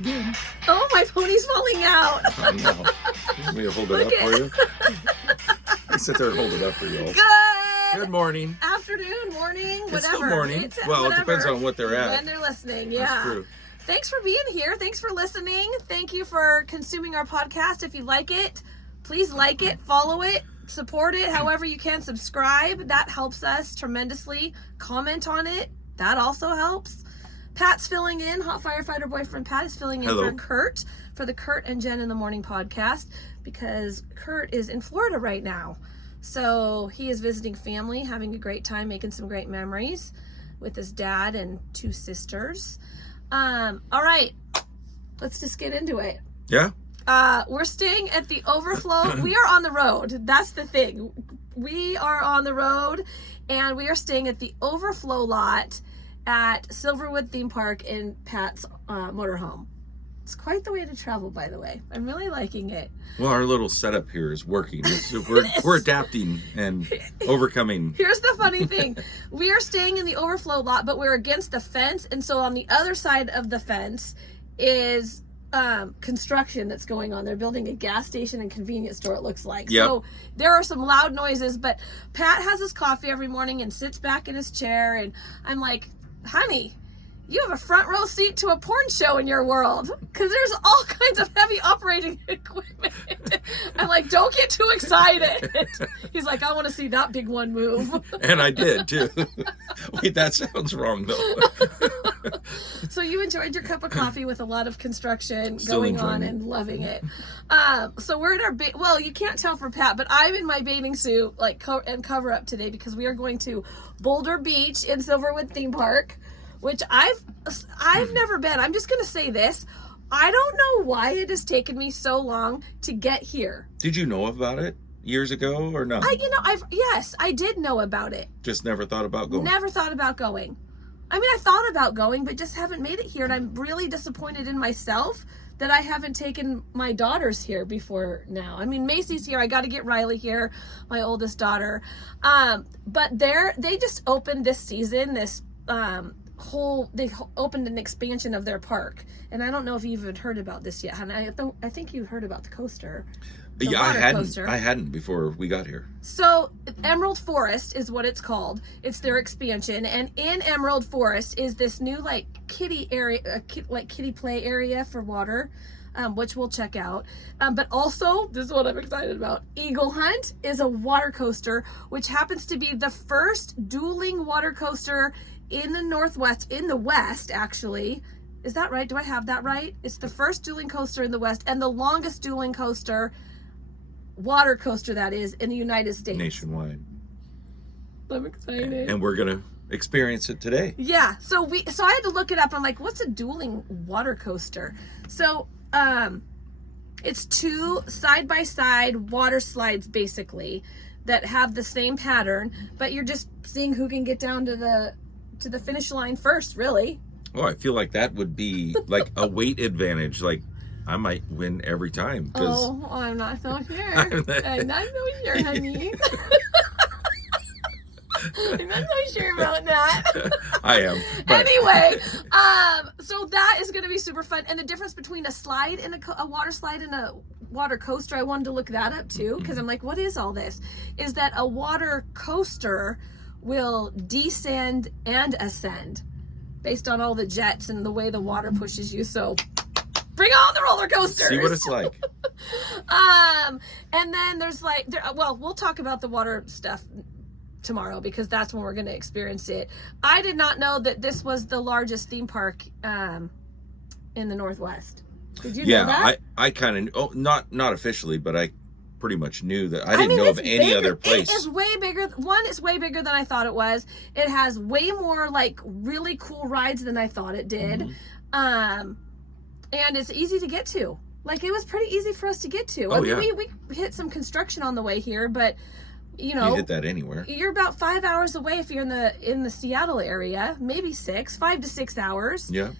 Again. Oh, my pony's falling out. I know. Let me hold it up for you. I sit there and hold it up for you all. Good morning. Afternoon, morning, whatever. It's still morning. It's well, whatever. it depends on what they're at. When they're listening, yeah. That's true. Thanks for being here. Thanks for listening. Thank you for consuming our podcast. If you like it, please like it, follow it, support it however you can. Subscribe. That helps us tremendously. Comment on it. That also helps. Pat's filling in. Hot Firefighter boyfriend Pat is filling in for Curt, for the Curt and Jen in the Morning podcast, because Curt is in Florida right now. So he is visiting family, having a great time, making some great memories with his dad and two sisters. All right, let's just get into it. Yeah. We're staying at the Overflow. We are on the road. That's the thing. We are on the road, and we are staying at the Overflow lot at Silverwood theme park in Pat's motorhome. It's quite the way to travel, by the way. I'm really liking it. Well, our little setup here is working. We're adapting and overcoming. Here's the funny thing. We are staying in the Overflow lot, but we're against the fence. And so on the other side of the fence is construction that's going on. They're building a gas station and convenience store, it looks like. Yep. So there are some loud noises, but Pat has his coffee every morning and sits back in his chair. And I'm like, honey, you have a front row seat to a porn show in your world, because there's all kinds of heavy operating equipment. I'm like, don't get too excited. He's like, I want to see that big one move. And I did too. Wait, that sounds wrong though. So you enjoyed your cup of coffee with a lot of construction Still going on enjoying it. and loving it. So we're in our well, you can't tell for Pat, but I'm in my bathing suit and cover up today, because we are going to Boulder Beach in Silverwood theme park, which I've never been. I'm just going to say this. I don't know why it has taken me so long to get here. Did you know about it years ago or no? Yes, I did know about it. Just never thought about going. Never thought about going. I mean, I thought about going, but just haven't made it here. And I'm really disappointed in myself that I haven't taken my daughters here before now. I mean, Macy's here. I got to get Riley here, my oldest daughter. But they just opened this season, they opened an expansion of their park, and I don't know if you've even heard about this yet. And I think you heard about the coaster. Yeah, I hadn't before we got here. So Emerald Forest is what it's called. It's their expansion, and in Emerald Forest is this new kiddie area, kiddie play area for water, which we'll check out. But also, this is what I'm excited about. Eagle Hunt is a water coaster, which happens to be the first dueling water coaster in the West, actually. Is that right? Do I have that right? It's the first dueling coaster in the West, and the longest dueling water coaster, that is, in the United States. Nationwide. I'm excited. And we're going to experience it today. Yeah. So I had to look it up. I'm like, what's a dueling water coaster? So, it's two side-by-side water slides, basically, that have the same pattern, but you're just seeing who can get down to the finish line first, really. Oh, I feel like that would be like a weight advantage. Like, I might win every time. Oh, I'm not so sure. I'm not so sure, honey. I'm not so sure about that. I am. But... Anyway, so that is going to be super fun. And the difference between a slide and a water slide and a water coaster, I wanted to look that up too, because I'm like, what is all this? Is that a water coaster will descend and ascend based on all the jets and the way the water pushes you. So bring on the roller coasters. See what it's like. And then there's we'll talk about the water stuff tomorrow, because that's when we're going to experience it. I did not know that this was the largest theme park in the Northwest. Did you know that? I kind of, not officially, but I pretty much knew that. I didn't know of any other place. It is way bigger. One, it's way bigger than I thought it was. It has way more really cool rides than I thought it did. Mm-hmm. And it's easy to get to. It was pretty easy for us to get to. I mean, we hit some construction on the way here, but you hit that anywhere. You're about 5 hours away if you're in the Seattle area, maybe 5 to 6 hours. Yeah.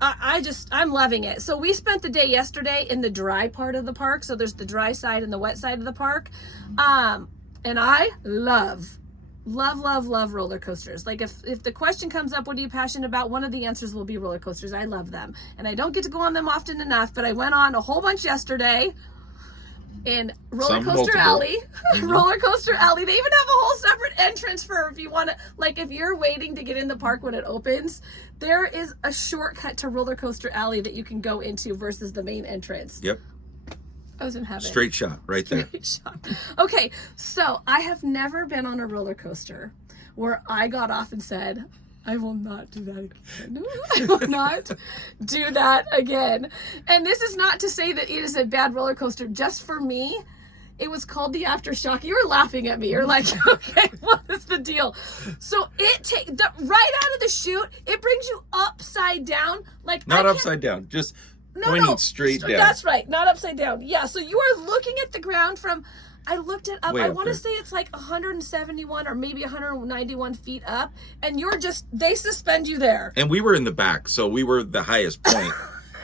I'm loving it. So we spent the day yesterday in the dry part of the park. So there's the dry side and the wet side of the park. And I love Love, love, love roller coasters. Like if the question comes up, what are you passionate about? One of the answers will be roller coasters. I love them. And I don't get to go on them often enough, but I went on a whole bunch yesterday in Roller Coaster Alley. Roller Coaster Alley. They even have a whole separate entrance for if you want to, like if you're waiting to get in the park when it opens, there is a shortcut to Roller Coaster Alley that you can go into versus the main entrance. Yep. I was in heaven. Straight shot right there. Straight shot. Okay, so I have never been on a roller coaster where I got off and said, I will not do that again. I will not do that again. And this is not to say that it is a bad roller coaster. Just for me, it was called the Aftershock. You were laughing at me. You're like, okay, what is the deal? So right out of the chute, it brings you upside down. Like not upside down, just pointing straight down. That's right, not upside down. Yeah, so you are looking at the ground from, I looked it up, I want to say it's like 171 or maybe 191 feet up, and they suspend you there. And we were in the back, so we were the highest point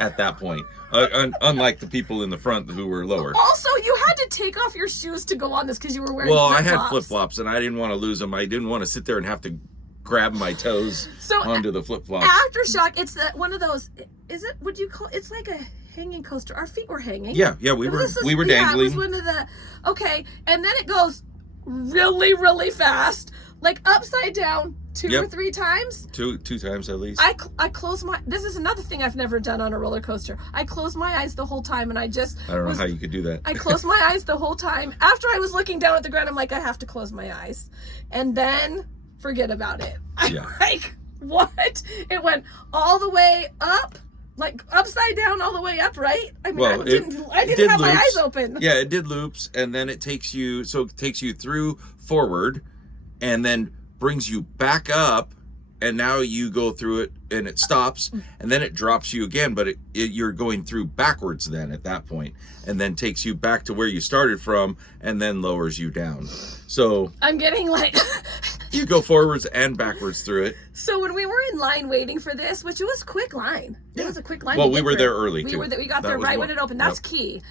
at that point, unlike the people in the front who were lower. Also, you had to take off your shoes to go on this because you were wearing flip-flops. I had flip-flops, and I didn't want to lose them. I didn't want to sit there and have to grab my toes onto the flip-flops. Aftershock, it's one of those, it's like a hanging coaster. Our feet were hanging. Yeah, we were dangling. Yeah, it was one of the, okay, and then it goes really, really fast, like upside down two or three times. Two times at least. I close this is another thing I've never done on a roller coaster. I closed my eyes the whole time and I don't know how you could do that. I closed my eyes the whole time. After I was looking down at the ground, I'm like, I have to close my eyes. And then forget about it. Like, what? It went all the way up, like upside down all the way up, right? I mean, I didn't have my eyes open. Yeah, it did loops, and then it takes you through forward, and then brings you back up, and now you go through it, and it stops, and then it drops you again, but you're going through backwards then at that point, and then takes you back to where you started from, and then lowers you down. So I'm getting like... You go forwards and backwards through it. So when we were in line waiting for this, which it was a quick line. It was a quick line. Well, we were there early, too. We got there right when it opened. That's key.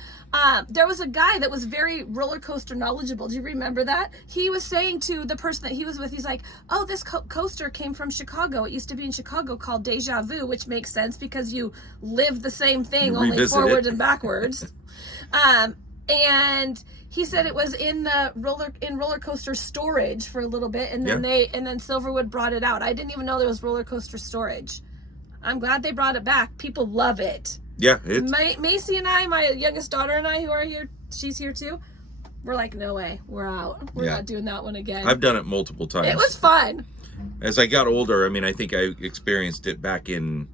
There was a guy that was very roller coaster knowledgeable. Do you remember that? He was saying to the person that he was with, he's like, oh, this coaster came from Chicago. It used to be in Chicago called Deja Vu, which makes sense because you live the same thing, only forward and backwards. And he said it was in roller coaster storage for a little bit, and then then Silverwood brought it out. I didn't even know there was roller coaster storage. I'm glad they brought it back. People love it. Yeah, Macy and I, my youngest daughter and I, who are here, she's here too. We're like, no way, we're out. We're not doing that one again. I've done it multiple times. It was fun. As I got older, I mean, I think I experienced it back in,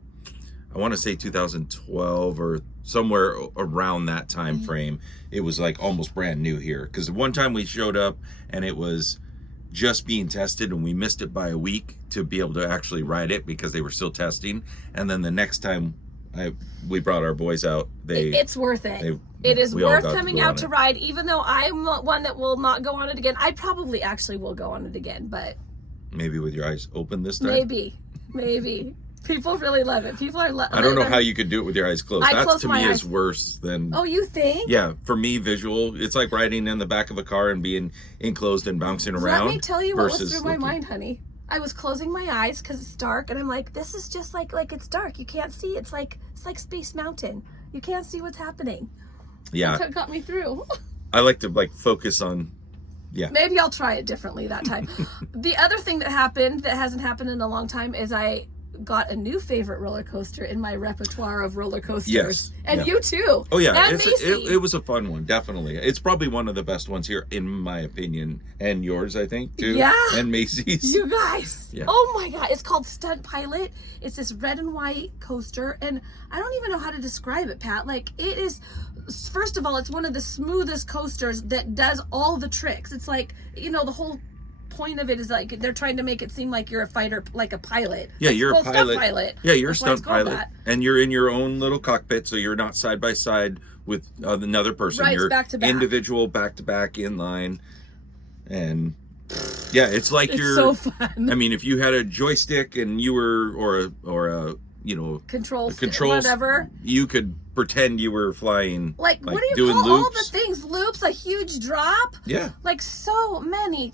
I want to say 2012 or somewhere around that time frame. It was like almost brand new here, because one time we showed up and it was just being tested, and we missed it by a week to be able to actually ride it because they were still testing. And then the next time we brought our boys out, it's worth it. It is worth coming out to ride, even though I'm one that will not go on it again. I probably actually will go on it again, but maybe with your eyes open this time. Maybe. People really love it. People are. I don't know how you could do it with your eyes closed. That to me is worse than. Oh, you think? Yeah, for me, visual. It's like riding in the back of a car and being enclosed and bouncing around. Let me tell you what was through my mind, honey. I was closing my eyes because it's dark, and I'm like, this is just like it's dark. You can't see. It's like Space Mountain. You can't see what's happening. Yeah, that's what got me through. I like to focus on. Yeah. Maybe I'll try it differently that time. The other thing that happened that hasn't happened in a long time is I got a new favorite roller coaster in my repertoire of roller coasters. Yes. And you too. Oh yeah, and it was a fun one, definitely. It's probably one of the best ones here, in my opinion, and yours, I think, too. Yeah. And Macy's. You guys. Yeah. Oh my God. It's called Stunt Pilot. It's this red and white coaster, and I don't even know how to describe it, Pat. Like, it is, first of all, it's one of the smoothest coasters that does all the tricks. It's like, the whole point of it is like they're trying to make it seem like you're a fighter, like a pilot. Yeah, you're a pilot. Stunt pilot. Yeah, you're a stunt pilot, and you're in your own little cockpit, so you're not side by side with another person. Right, you're back to back. Individual, back to back, in line, and yeah, it's like it's so fun. I mean, if you had a joystick and you were or a controls, whatever, you could pretend you were flying. Like what do you doing call loops. all the things? Loops, a huge drop. Yeah. Like so many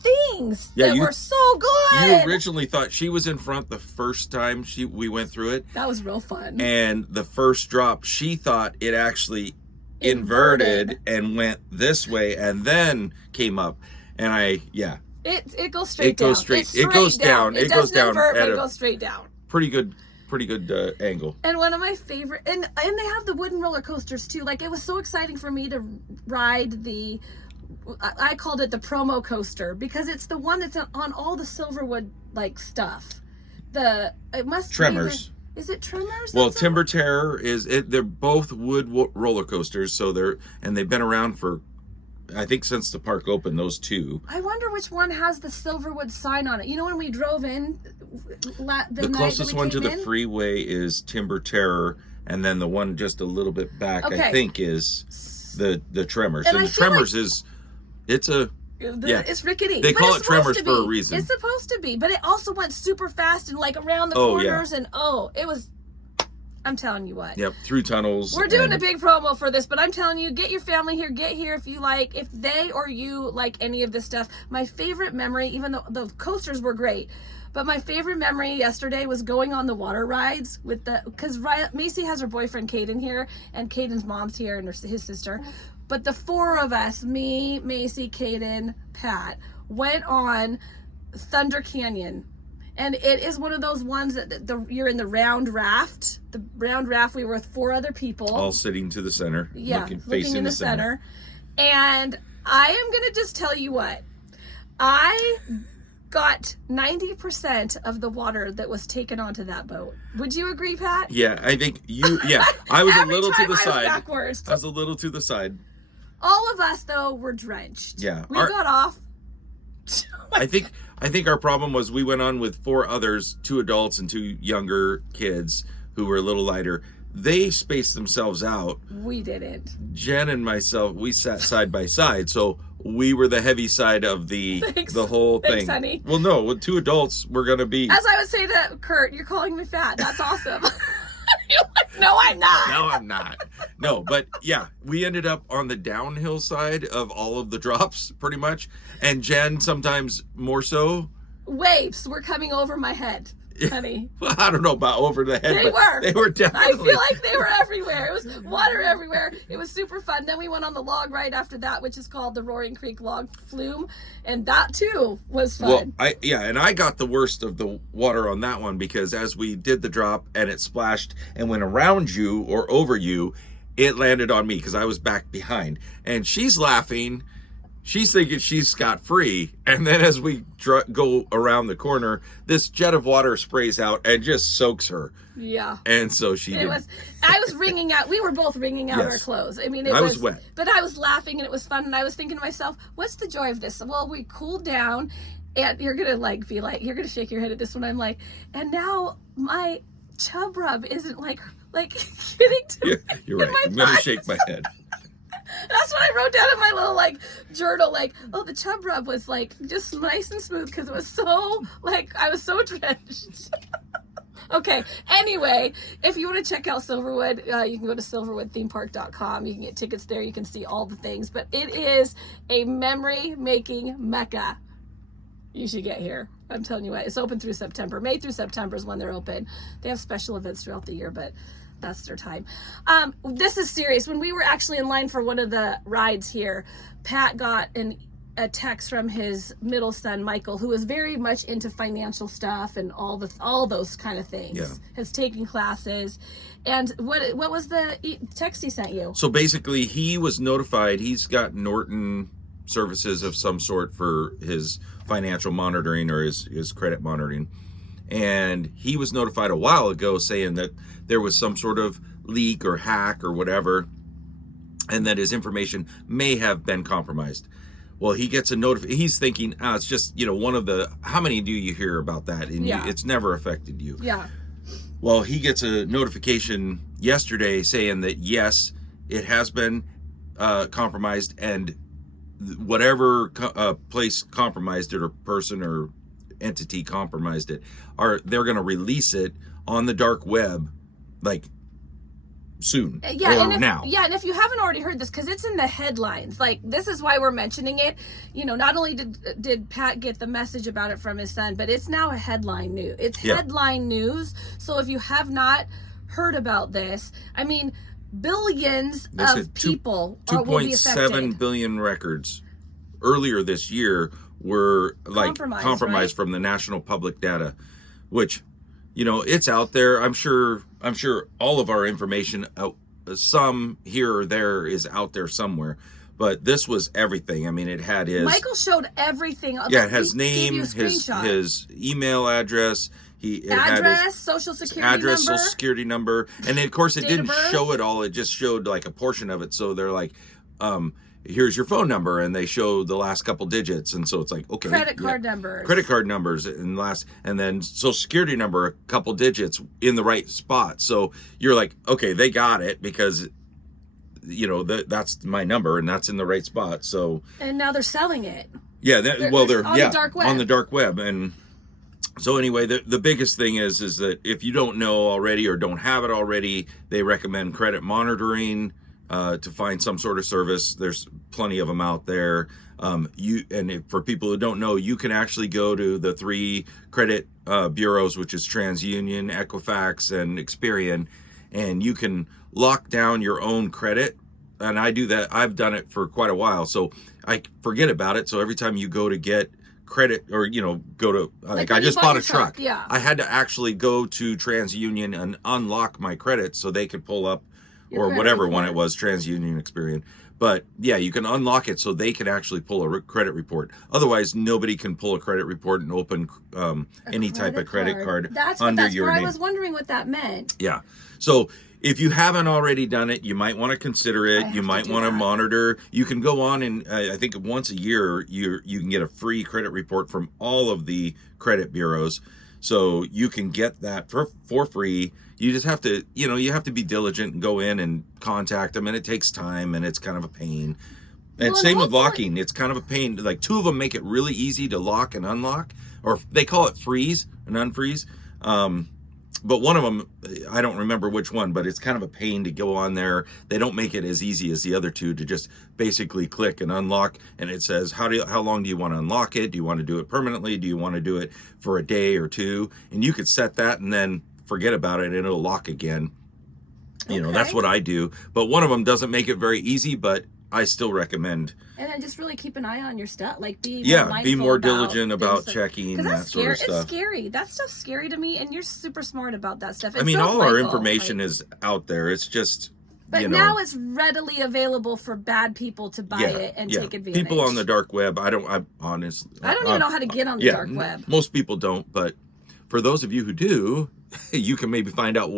things Yeah, that were so good. You originally thought she was in front the first time we went through it. That was real fun. And the first drop, she thought it actually inverted and went this way and then came up. And it goes straight down. It goes down. It goes down invert, at but it a goes straight down. pretty good angle. And one of my favorite, and they have the wooden roller coasters too. Like, it was so exciting for me to ride I called it the promo coaster because it's the one that's on all the Silverwood like stuff. It must Tremors. Is it Tremors? Well, Timber Terror they're both wood roller coasters, so they've been around for, I think, since the park opened, those two. I wonder which one has the Silverwood sign on it. You know, when we drove in, the closest one to the freeway is Timber Terror, and then the one just a little bit back, I think, is the Tremors. And the Tremors it's rickety. They call it Tremors for a reason. It's supposed to be, but it also went super fast and like around the corners, and it was. I'm telling you what. Yep, through tunnels. We're doing a big promo for this, but I'm telling you, get your family here. Get here if they or you like any of this stuff. My favorite memory, even though the coasters were great, but my favorite memory yesterday was going on the water rides because Macy has her boyfriend Caden here, and Caden's mom's here, and his sister. But the four of us, me, Macy, Caden, Pat, went on Thunder Canyon. And it is one of those ones that you're in the round raft. The round raft, we were with four other people. All sitting to the center. Yeah, looking in the center. And I am going to just tell you what. I got 90% of the water that was taken onto that boat. Would you agree, Pat? Yeah, I think I was a little to the side. Backwards. I was a little to the side. All of us, though, were drenched. Yeah. We got off. I think our problem was we went on with four others, 2 adults and 2 younger kids who were a little lighter. They spaced themselves out. We didn't. Jen and myself, we sat side by side, so we were the heavy side of the whole thing. Thanks, honey. Well, no, with 2 adults, we're gonna be. As I would say to Curt, you're calling me fat. That's awesome. You're like, no, I'm not. No, I'm not. No, but yeah, we ended up on the downhill side of all of the drops, pretty much. And Jen, sometimes more so. Waves were coming over my head, honey. Well, I don't know about over the head. They were definitely. I feel like they were everywhere. It was water everywhere. It was super fun. Then we went on the log ride after that, which is called the Roaring Creek Log Flume. And that, too, was fun. Well, and I got the worst of the water on that one because as we did the drop and it splashed and went around you or over you, it landed on me because I was back behind. And she's laughing. She's thinking she's scot-free. And then as we go around the corner, this jet of water sprays out and just soaks her. Yeah. And so I was wringing out. We were both wringing out our clothes. I mean, I was wet. But I was laughing and it was fun. And I was thinking to myself, what's the joy of this? Well, we cooled down and you're going to be like, you're going to shake your head at this one. I'm like, and now my chub rub isn't like getting to me. You're right. I'm going to shake my head. That's what I wrote down in my little journal. The chub rub was just nice and smooth because it was so I was so drenched. Okay. Anyway, if you want to check out Silverwood, you can go to silverwoodthemepark.com. You can get tickets there. You can see all the things. But it is a memory-making mecca. You should get here. I'm telling you what. It's open through September. May through September is when they're open. They have special events throughout the year, but that's their time. This is serious. When we were actually in line for one of the rides here, Pat got a text from his middle son, Michael, who is very much into financial stuff and all those kind of things. Yeah. Has taken classes. And what was the text he sent you? So basically, he was notified. He's got Norton services of some sort for his financial monitoring or his credit monitoring. And he was notified a while ago saying that there was some sort of leak or hack or whatever, and that his information may have been compromised. Well, he gets a notification. He's thinking, it's just, one of the, how many do you hear about that? And it's never affected you. Yeah. Well, he gets a notification yesterday saying that, yes, it has been compromised, and whatever place compromised it or person or entity compromised it, they're going to release it on the dark web, soon Yeah, or now. Yeah, and if you haven't already heard this, because it's in the headlines, like, this is why we're mentioning it. Not only did Pat get the message about it from his son, but it's now a headline news. It's headline news. So if you have not heard about this, I mean, billions of people will be affected. 2.7 billion records earlier this year were like compromised from the national public data, which, it's out there. I'm sure all of our information, some here or there, is out there somewhere. But this was everything. I mean, it had his... Michael showed everything. Yeah, it has name, his email address, address, social security number, and of course it didn't show it all. It just showed like a portion of it. So they're like, here's your phone number, and they show the last couple digits, and so it's like, okay, credit card numbers, and then social security number, a couple digits in the right spot. So you're like, okay, they got it, because that's my number and that's in the right spot. So, and now they're selling it. Yeah, they're on the dark web. On the dark web. And so anyway, the biggest thing is that if you don't know already or don't have it already, they recommend credit monitoring to find some sort of service. There's plenty of them out there. For people who don't know, you can actually go to the 3 credit bureaus, which is TransUnion, Equifax, and Experian, and you can lock down your own credit. And I do that. I've done it for quite a while, so I forget about it. So every time you go to get credit, or go to like I just bought a truck. Yeah, I had to actually go to TransUnion and unlock my credit so they could pull up or whatever one it was, TransUnion, Experian. But yeah, you can unlock it so they can actually pull a credit report. Otherwise, nobody can pull a credit report and open any type of credit card under your name. I was wondering what that meant. Yeah. So if you haven't already done it, you might want to consider it. You might want to monitor. You can go on, and I think once a year you can get a free credit report from all of the credit bureaus. So you can get that for free. You just have to, you have to be diligent and go in and contact them, and it takes time, and it's kind of a pain. And same with locking. It's kind of a pain. Like 2 of them make it really easy to lock and unlock, or they call it freeze and unfreeze. But one of them, I don't remember which one, but it's kind of a pain to go on there. They don't make it as easy as the other 2 to just basically click and unlock. And it says, how long do you want to unlock it? Do you want to do it permanently? Do you want to do it for a day or 2? And you could set that and then forget about it, and it'll lock again. That's what I do. But one of them doesn't make it very easy, but I still recommend. And then just really keep an eye on your stuff. Like be more diligent about checking that sort of stuff. It's scary. That stuff's scary to me, and you're super smart about that stuff. All our information is out there. It's just. But now it's readily available for bad people to buy it and take advantage. People on the dark web. I don't even know how to get on the dark web. Most people don't, but for those of you who do, you can maybe find out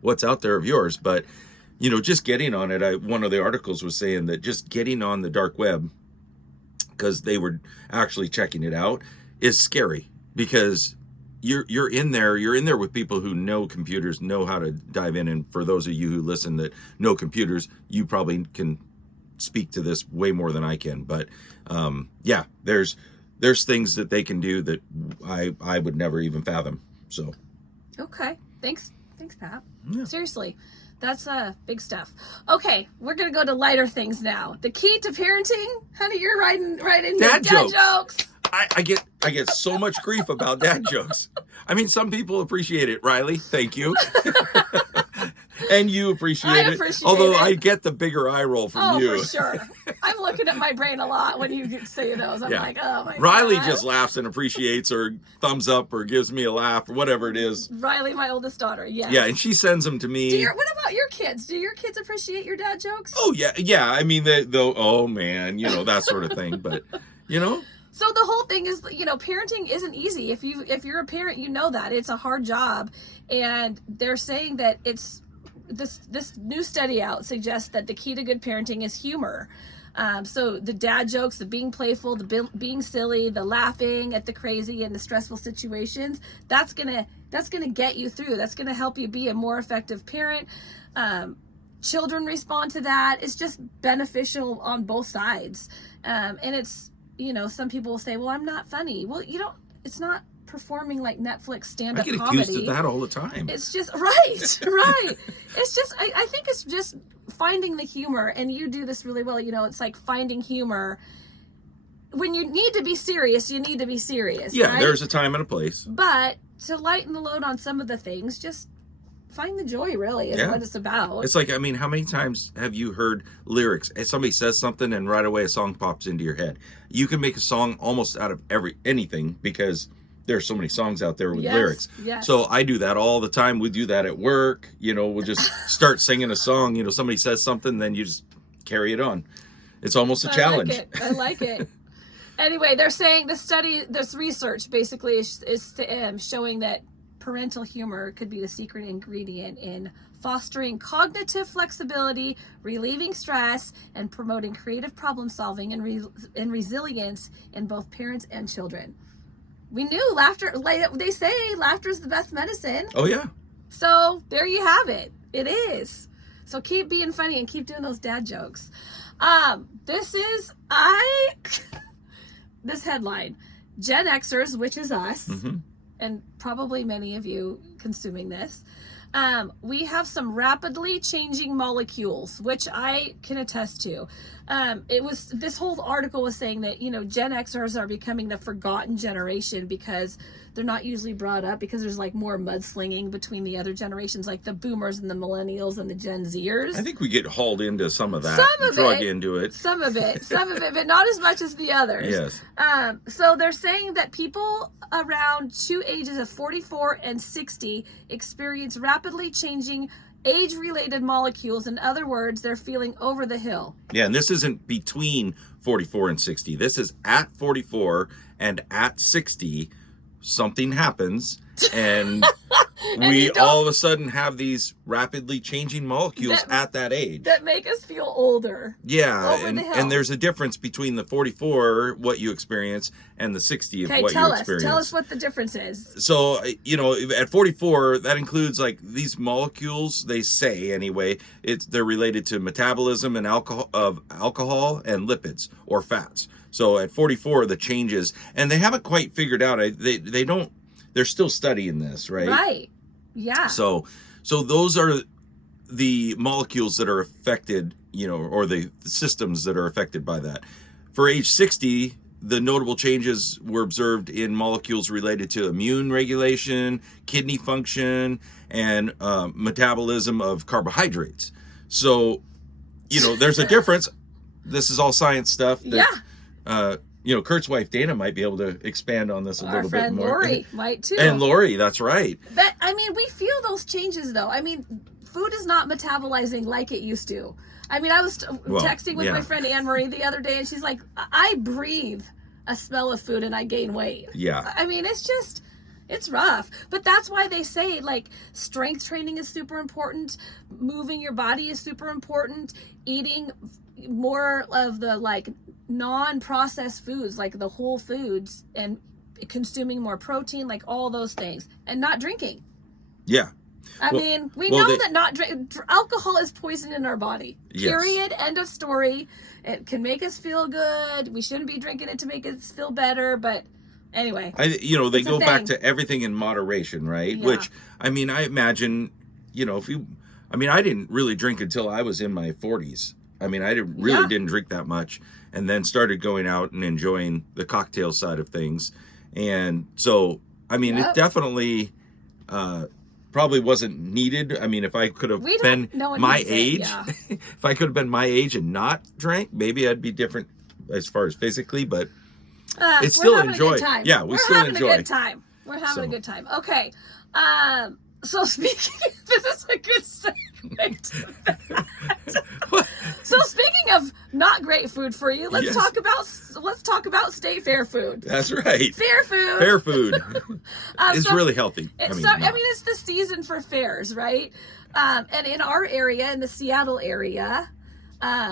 what's out there of yours. But just getting on it, one of the articles was saying that just getting on the dark web, because they were actually checking it out, is scary, because you're in there with people who know computers, know how to dive in. And for those of you who listen that know computers, you probably can speak to this way more than I can. But there's things that they can do that I would never even fathom. So okay, thanks Pat. Yeah. Seriously, that's big stuff. Okay, we're gonna go to lighter things now. The key to parenting, honey, you're right in dad jokes. I get so much grief about dad jokes. I mean, some people appreciate it, Riley. Thank you. And you appreciate it. Although I get the bigger eye roll from you. Oh, for sure. I'm looking at my brain a lot when you say those. I'm like, oh my God. Riley just laughs and appreciates, or thumbs up, or gives me a laugh, or whatever it is. Riley, my oldest daughter, yes. Yeah, and she sends them to me. What about your kids? Do your kids appreciate your dad jokes? Oh, yeah. I mean, oh man, that sort of thing. But, So the whole thing is, parenting isn't easy. If you're a parent, you know that it's a hard job, and they're saying that it's this new study out suggests that the key to good parenting is humor. So the dad jokes, the being playful, the being silly, the laughing at the crazy and the stressful situations, that's gonna get you through. That's gonna help you be a more effective parent. Children respond to that. It's just beneficial on both sides, and it's. Some people will say, well, I'm not funny. Well, it's not performing like Netflix I stand-up get comedy. accused of that all the time. It's just right. It's just I think it's just finding the humor, and you do this really well. You know, it's like finding humor. When you need to be serious, you need to be serious. Yeah, right? there's a time and a place. But to lighten the load on some of the things, just find the joy. Really, is what it's about. It's like, I mean, how many times have you heard lyrics? If somebody says something, and right away a song pops into your head. You can make a song almost out of anything because there's so many songs out there with lyrics. Yes. So I do that all the time. We do that at work. You know, we'll just start singing a song. You know, somebody says something, then you just carry it on. It's almost a challenge. I like it. Anyway, they're saying this research basically is showing that parental humor could be the secret ingredient in fostering cognitive flexibility, relieving stress, and promoting creative problem solving and resilience in both parents and children. We knew laughter, like they say, laughter is the best medicine. Oh, yeah. So there you have it. It is. So keep being funny and keep doing those dad jokes. This headline, Gen Xers, which is us, and probably many of you consuming this, we have some rapidly changing molecules, which I can attest to. This whole article was saying that, you know, Gen Xers are becoming the forgotten generation because they're not usually brought up because there's like more mudslinging between the other generations, like the boomers and the millennials and the Gen Zers. I think we get hauled into some of that. Some of drug it. into it. Some of it, but not as much as the others. Yes. So they're saying that people around two ages of 44 and 60 experience rapidly changing age-related molecules. In other words, they're feeling over the hill. Yeah, and this isn't between 44 and 60. This is at 44 and at 60. Something happens, and we all of a sudden have these rapidly changing molecules at that age that make us feel older. Yeah, over the hill. And there's a difference between the 44, what you experience, and the 60 of what you experience. Tell us what the difference is. So, you know, at 44, that includes like these molecules, they say anyway, they're related to metabolism and alcohol and lipids or fats. So at 44, the changes, and they haven't quite figured out, they're still studying this, right? Right. Yeah. So those are the molecules that are affected, you know, or the systems that are affected by that. For age 60, the notable changes were observed in molecules related to immune regulation, kidney function, and metabolism of carbohydrates. So, you know, there's a difference. This is all science stuff. You know, Curt's wife Dana might be able to expand on this a little bit more. Our friend Lori might too. And Lori, that's right. But I mean, we feel those changes though. I mean, food is not metabolizing like it used to. I mean, I was texting with my friend Anne Marie the other day, and she's like, I breathe a smell of food and I gain weight. Yeah. I mean, it's rough. But that's why they say like strength training is super important. Moving your body is super important. Eating more of the like non-processed foods, like the whole foods, and consuming more protein, like all those things, and not drinking. Yeah. I mean, we know that alcohol is poison in our body. Yes. Period. End of story. It can make us feel good. We shouldn't be drinking it to make us feel better, but anyway. They go back to everything in moderation, right? Yeah. Which, I mean, I imagine, you know, I didn't really drink until I was in my 40s. I mean, I didn't drink that much, and then started going out and enjoying the cocktail side of things. And so, I mean, it definitely probably wasn't needed. I mean, if I could have been my age, if I could have been my age and not drank, maybe I'd be different as far as physically, but it's still enjoy. Yeah, we're still enjoy. We're having a good time. We're having a good time. Okay. So speaking, this is a good segment. So speaking of not great food for you, let's talk about state fair food. That's right. Fair food. Fair food. It's really healthy. It's the season for fairs, right? And in our area, in the Seattle area,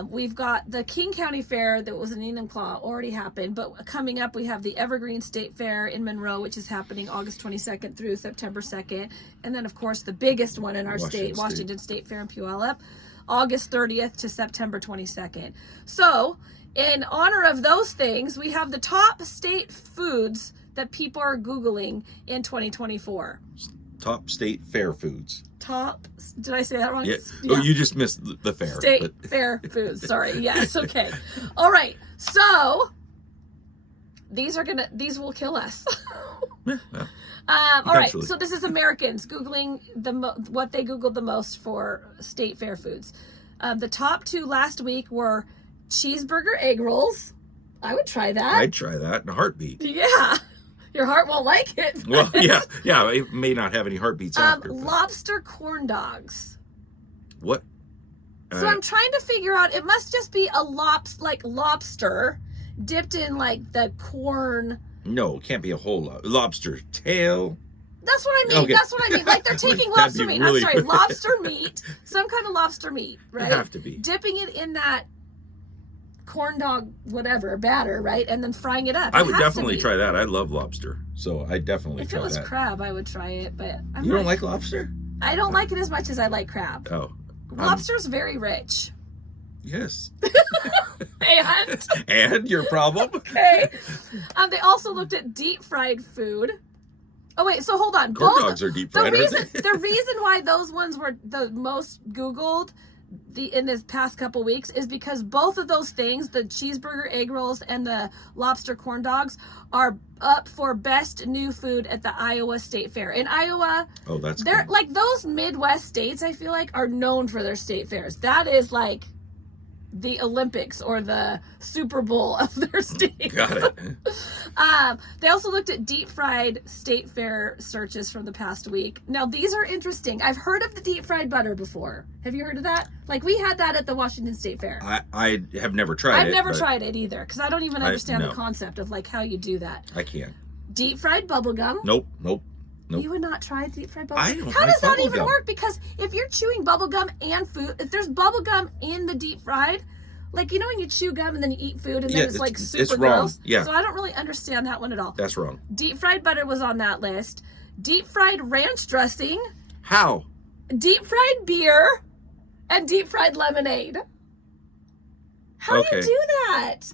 we've got the King County Fair that was in Enumclaw already happened, but coming up we have the Evergreen State Fair in Monroe, which is happening August 22nd through September 2nd, and then of course the biggest one in our state, Washington State Fair in Puyallup, August 30th to September 22nd. So in honor of those things, we have the top state foods that people are Googling in 2024. Top state fair foods. Did I say that wrong? Yeah. Oh, you just missed the fair. State fair foods. Sorry. Yes. Okay. All right. So these will kill us. Yeah, All right. So this is Americans Googling what they Googled the most for state fair foods. The top 2 last week were cheeseburger egg rolls. I would try that. I'd try that in a heartbeat. Yeah. Your heart won't like it. Well, yeah. It may not have any heartbeats after. Lobster corn dogs. What? So I'm trying to figure out. It must just be a lobster dipped in like the corn. No, it can't be a whole lobster tail. That's what I mean. Okay. That's what I mean. Like they're taking lobster meat. Really... I'm sorry, lobster meat. Some kind of lobster meat, right? It'd have to be. Dipping it in that corn dog whatever batter, right? And then frying it up. I would definitely try that. I love lobster. So I definitely try that. If it was crab, I would try it, but You don't like lobster? I don't like it as much as I like crab. Oh. Lobster's very rich. Yes. And your problem? Okay. They also looked at deep fried food. Oh wait, so hold on. Corn dogs are deep fried. The reason why those ones were the most Googled in this past couple weeks is because both of those things, the cheeseburger egg rolls and the lobster corn dogs, are up for best new food at the Iowa State Fair. In Iowa, they're cool. like those Midwest states, I feel like, are known for their state fairs. That is like the Olympics or the Super Bowl of their state. Got it. They also looked at deep fried state fair searches from the past week. Now, these are interesting. I've heard of the deep fried butter before. Have you heard of that? Like, we had that at the Washington State Fair. I have never tried it. I've never tried it either, because I don't even understand the concept of, like, how you do that. I can't. Deep fried bubble gum. Nope. You would not try deep fried bubble gum? How does that even work? Because if you're chewing bubble gum and food, if there's bubble gum in the deep fried, like, you know when you chew gum and then you eat food and then it's like super gross? Yeah. So I don't really understand that one at all. That's wrong. Deep fried butter was on that list. Deep fried ranch dressing. How? Deep fried beer. And deep fried lemonade. How do you do that?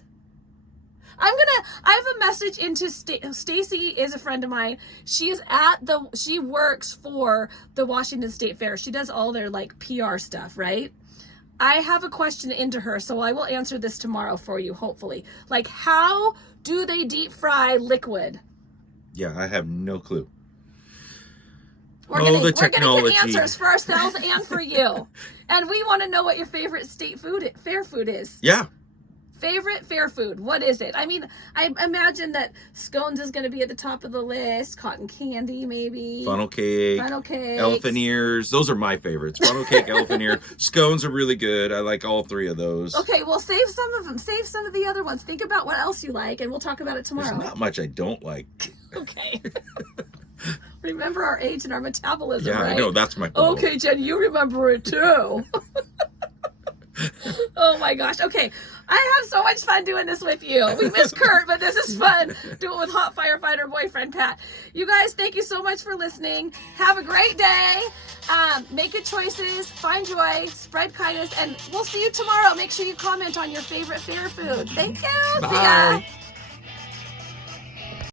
I have a message into Stacy is a friend of mine. She works for the Washington State Fair. She does all their like PR stuff, right? I have a question into her, so I will answer this tomorrow for you, hopefully. Like, how do they deep fry liquid? Yeah, I have no clue. We're gonna get answers for ourselves and for you. And we want to know what your favorite fair food is. Yeah. Favorite fair food. What is it? I mean, I imagine that scones is going to be at the top of the list. Cotton candy, maybe. Funnel cake. Elephant ears. Those are my favorites. Funnel cake, elephant ear. Scones are really good. I like all 3 of those. Okay, well, save some of them. Save some of the other ones. Think about what else you like, and we'll talk about it tomorrow. There's not much I don't like. Okay. Remember our age and our metabolism, right? I know. That's my problem. Okay, Jen, you remember it too. Oh my gosh. Okay. I have so much fun doing this with you. We miss Curt, but this is fun. Do it with hot firefighter boyfriend Pat. You guys, thank you so much for listening. Have a great day. Make good choices, find joy, spread kindness, and we'll see you tomorrow. Make sure you comment on your favorite fair food. Thank you. Bye. See ya.